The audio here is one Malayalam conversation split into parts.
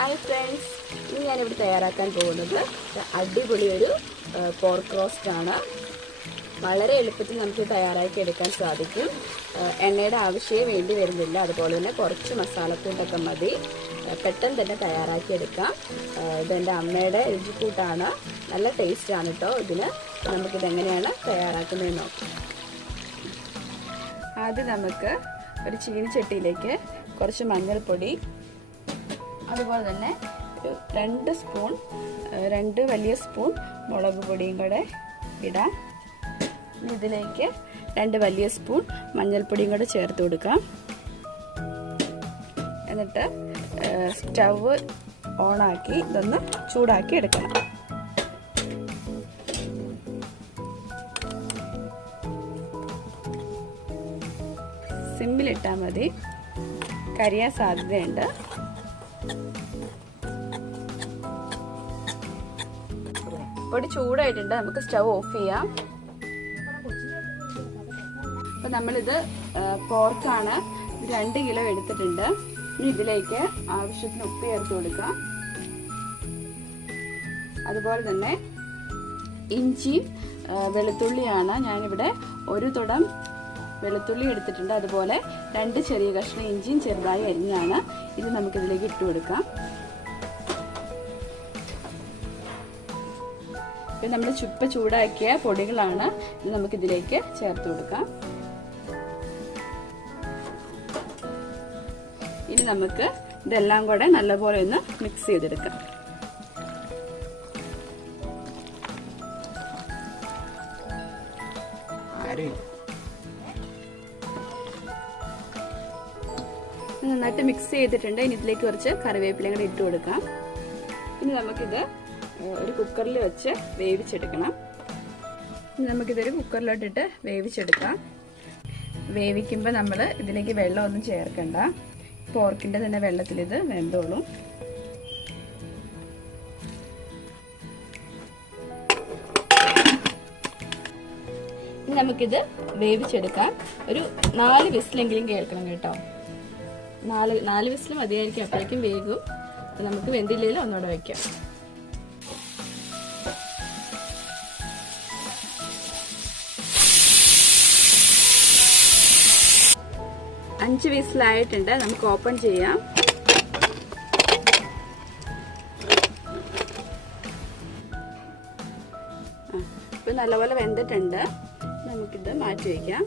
ഹായ് ഫ്രണ്ട്സ്, ഇന്ന് ഞാനിവിടെ തയ്യാറാക്കാൻ പോകുന്നത് അടിപൊളി ഒരു പോർക്ക് റോസ്റ്റാണ്. വളരെ എളുപ്പത്തിൽ നമുക്ക് തയ്യാറാക്കി എടുക്കാൻ സാധിക്കും. എണ്ണയുടെ ആവശ്യമേ വേണ്ടി വരുന്നില്ല. അതുപോലെ തന്നെ കുറച്ച് മസാലക്കൂട്ടൊക്കെ മതി. പെട്ടെന്ന് തന്നെ തയ്യാറാക്കി എടുക്കാം. ഇതെൻ്റെ അമ്മയുടെ രുചിക്കൂട്ടാണ്. നല്ല ടേസ്റ്റാണ് കേട്ടോ ഇതിന്. നമുക്കിതെങ്ങനെയാണ് തയ്യാറാക്കുന്നതെന്ന് നോക്കാം. ആദ്യം നമുക്ക് ഒരു ചീനിച്ചട്ടിയിലേക്ക് കുറച്ച് മഞ്ഞൾപ്പൊടി, അതുപോലെ തന്നെ ഒരു 2 വലിയ സ്പൂൺ മുളക് പൊടിയും കൂടെ ഇടാം. ഇതിലേക്ക് 2 വലിയ സ്പൂൺ മഞ്ഞൾപ്പൊടിയും കൂടെ ചേർത്ത് കൊടുക്കാം. എന്നിട്ട് സ്റ്റവ് ഓണാക്കി ഇതൊന്ന് ചൂടാക്കി എടുക്കണം. സിമ്മിലിട്ടാൽ മതി, കരിയാൻ സാധ്യതയുണ്ട്. പൊടി ചൂടായിട്ടുണ്ട്, നമുക്ക് സ്റ്റവ് ഓഫ് ചെയ്യാം. അപ്പം നമ്മളിത് പോർക്കാണ്, 2 കിലോ എടുത്തിട്ടുണ്ട്. ഇനി ഇതിലേക്ക് ആവശ്യത്തിന് ഉപ്പ് ചേർത്ത് കൊടുക്കാം. അതുപോലെ തന്നെ ഇഞ്ചിയും വെളുത്തുള്ളിയാണ്. ഞാനിവിടെ 1 തുടം വെളുത്തുള്ളി എടുത്തിട്ടുണ്ട്. അതുപോലെ 2 ചെറിയ കഷ്ണം ഇഞ്ചിയും ചെറുതായി അരിഞ്ഞാണ്. ഇത് നമുക്കിതിലേക്ക് ഇട്ട് കൊടുക്കാം. ഇത് നമ്മൾ ചൂടാക്കിയ പൊടികളാണ്. ഇത് നമുക്കിതിലേക്ക് ചേർത്ത് കൊടുക്കാം. ഇനി നമുക്ക് ഇതെല്ലാം കൂടെ നല്ലപോലെ ഒന്ന് മിക്സ് ചെയ്തെടുക്കാം. നന്നായിട്ട് മിക്സ് ചെയ്തിട്ടുണ്ട്. ഇനി ഇതിലേക്ക് കുറച്ച് കറിവേപ്പിലയും കൂടെ ഇട്ട് കൊടുക്കാം. ഇനി നമുക്കിത് ഒരു കുക്കറിൽ വെച്ച് വേവിച്ചെടുക്കണം. നമുക്കിതൊരു കുക്കറിലോട്ടിട്ട് വേവിച്ചെടുക്കാം. വേവിക്കുമ്പോൾ നമ്മൾ ഇതിലേക്ക് വെള്ളമൊന്നും ചേർക്കണ്ട. പോർക്കിൻ്റെ തന്നെ വെള്ളത്തിൽ ഇത് വെന്തോളും. ഇനി നമുക്കിത് വേവിച്ചെടുക്കാം. ഒരു 4 വിസിലെങ്കിലും കേൾക്കണം കേട്ടോ. 4 വിസിൽ മതിയായിരിക്കും, അപ്പോഴേക്കും വേഗം. നമുക്ക് വെന്തില്ലെങ്കിൽ ഒന്നുകൂടെ വയ്ക്കാം. 5 വിസിലായിട്ടുണ്ട്. നമുക്ക് ഓപ്പൺ ചെയ്യാം. ഇപ്പം നല്ലപോലെ വെന്തിട്ടുണ്ട്. നമുക്കിത് മാറ്റി വയ്ക്കാം.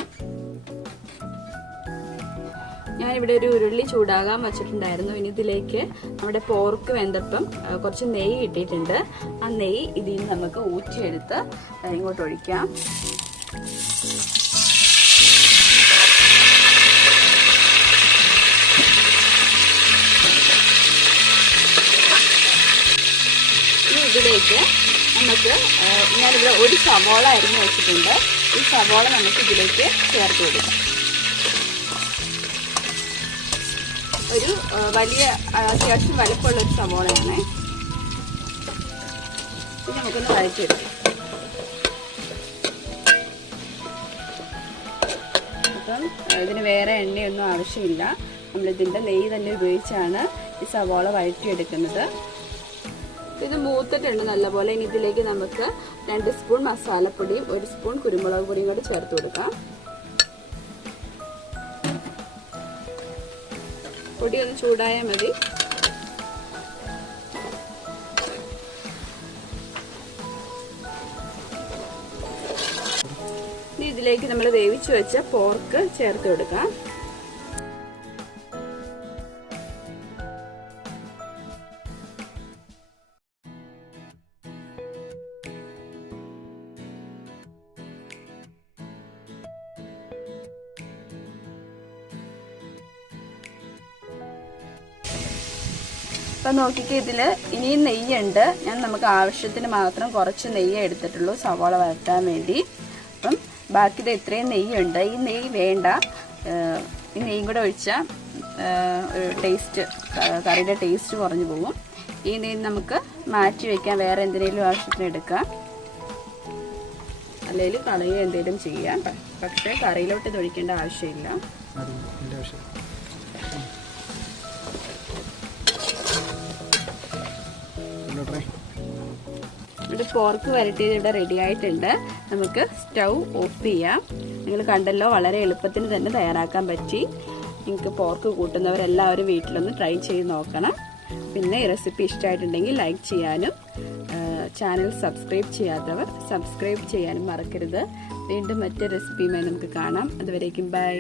ഞാനിവിടെ ഒരു ഉരുളി ചൂടാകാൻ വച്ചിട്ടുണ്ടായിരുന്നു. ഇനി ഇതിലേക്ക് നമ്മുടെ പോർക്ക് വെന്തപ്പം കുറച്ച് നെയ്യ് ഇട്ടിട്ടുണ്ട്. ആ നെയ്യ് ഇതിൽ നിന്ന് നമുക്ക് ഊറ്റിയെടുത്ത് ഇങ്ങോട്ട് ഒഴിക്കാം. ഇതിലേക്ക് നമുക്ക് ഞാനിവിടെ 1 സവോള അരിഞ്ഞ് വെച്ചിട്ടുണ്ട്. ഈ സവോള നമുക്ക് ഇതിലേക്ക് ചേർത്ത് കൊടുക്കാം. ഒരു വലിയ അത്യാവശ്യം വലിപ്പമുള്ളൊരു സവോളയാണ്. ഇത് നമുക്കൊന്ന് വഴറ്റിയെടുക്കാം. അപ്പം ഇതിന് വേറെ എണ്ണയൊന്നും ആവശ്യമില്ല. നമ്മളിതിൻ്റെ നെയ്യ് തന്നെ ഉപയോഗിച്ചാണ് ഈ സവോള വഴറ്റിയെടുക്കുന്നത്. ഇത് മൂത്തിട്ടുണ്ട് നല്ലപോലെ. ഇനി ഇതിലേക്ക് നമുക്ക് 2 സ്പൂൺ മസാലപ്പൊടിയും 1 സ്പൂൺ കുരുമുളക് പൊടിയും കൂടി ചേർത്ത് കൊടുക്കാം. പൊടി ഒന്ന് ചൂടായാൽ മതി. ഇനി ഇതിലേക്ക് നമ്മൾ വേവിച്ചു വെച്ച പോർക്ക് ചേർത്ത് കൊടുക്കാം. അപ്പം നോക്കിക്കേ, ഇതിൽ ഇനിയും നെയ്യുണ്ട്. നമുക്ക് ആവശ്യത്തിന് മാത്രം കുറച്ച് നെയ്യ് എടുത്തിട്ടുള്ളൂ സവാള വഴറ്റാൻ വേണ്ടി. അപ്പം ബാക്കി ഇത് ഇത്രയും നെയ്യുണ്ട്. ഈ നെയ്യ് വേണ്ട. ഈ നെയ്യും കൂടെ ഒഴിച്ചാൽ ടേസ്റ്റ്, കറിയുടെ ടേസ്റ്റ് കുറഞ്ഞു പോകും. ഈ നെയ്യ് നമുക്ക് മാറ്റി വയ്ക്കാം. വേറെ എന്തിനേലും ആവശ്യത്തിന് എടുക്കാം, അല്ലെങ്കിൽ കളയുക എന്തെങ്കിലും ചെയ്യാം. പക്ഷേ കറിയിലോട്ട് ഇത് ഒഴിക്കേണ്ട ആവശ്യമില്ല. പോർക്ക് വരട്ടിയത് ഇവിടെ റെഡി ആയിട്ടുണ്ട്. നമുക്ക് സ്റ്റൗ ഓഫ് ചെയ്യാം. നിങ്ങൾ കണ്ടല്ലോ, വളരെ എളുപ്പത്തിന് തന്നെ തയ്യാറാക്കാൻ പറ്റി. നിങ്ങൾക്ക് പോർക്ക് കൂട്ടുന്നവരെല്ലാവരും വീട്ടിലൊന്ന് ട്രൈ ചെയ്ത് നോക്കണം. പിന്നെ ഈ റെസിപ്പി ഇഷ്ടമായിട്ടുണ്ടെങ്കിൽ ലൈക്ക് ചെയ്യാനും ചാനൽ സബ്സ്ക്രൈബ് ചെയ്യാത്തവർ സബ്സ്ക്രൈബ് ചെയ്യാനും മറക്കരുത്. വീണ്ടും മറ്റൊരു റെസിപ്പിയുമായി നമുക്ക് കാണാം. അതുവരേക്കും ബൈ.